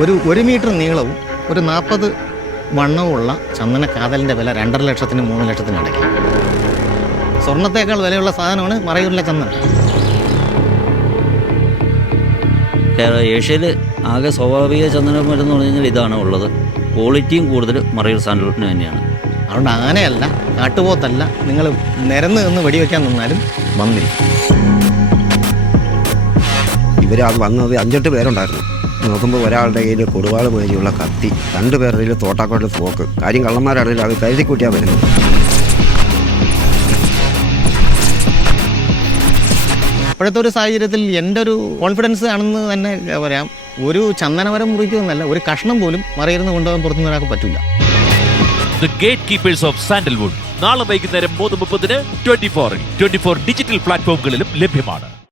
ഒരു മീറ്റർ നീളവും ഒരു 40 വണ്ണവുമുള്ള ചന്ദന കാതലിൻ്റെ വില 2.5 ലക്ഷത്തിനും 3 ലക്ഷത്തിനും ഇടയ്ക്ക്. സ്വർണത്തേക്കാൾ വിലയുള്ള സാധനമാണ് മറയൂരിലെ ചന്ദനം. ഏഷ്യയിൽ ആകെ സ്വാഭാവിക ചന്ദനമരം പറഞ്ഞു കഴിഞ്ഞാൽ ഇതാണ് ഉള്ളത്. ക്വാളിറ്റിയും കൂടുതൽ മറയൂർ സാൻഡൽവുഡിന് തന്നെയാണ്. അതുകൊണ്ട് ആനയല്ല, കാട്ടുപോത്തല്ല, നിങ്ങൾ നിരന്ന് നിന്ന് വെടിവെക്കാൻ നിന്നാലും വന്നിരിക്കും. അത് വന്നത് 5-8 പേരുണ്ടായിരുന്നു. നോക്കുമ്പോൾ ഒരാളുടെ കയ്യിൽ കൊടുവാൾ മേടിയുള്ള കത്തി, 2 പേരുടെ കയ്യിൽ തോട്ടാക്കോട്ടിൽ തോക്ക്. കാര്യം കള്ളന്മാരാണെങ്കിൽ അത് കരുതി കൂട്ടിയാൽ വരുന്നത്. ഇപ്പോഴത്തെ ഒരു സാഹചര്യത്തിൽ എൻ്റെ ഒരു കോൺഫിഡൻസ് ആണെന്ന് തന്നെ പറയാം. ഒരു ചന്ദനമരം മുറിക്കുമെന്നല്ല, ഒരു കഷ്ണം പോലും മറയിരുന്ന് കൊണ്ടുപോകാൻ പുറത്തുനിന്ന് ഒരാൾക്ക് പറ്റില്ല. The Gatekeepers of Sandalwood നാളെ വൈകുന്നേരം 3:30 24 ഡിജിറ്റൽ പ്ലാറ്റ്ഫോമുകളിലും ലഭ്യമാണ്.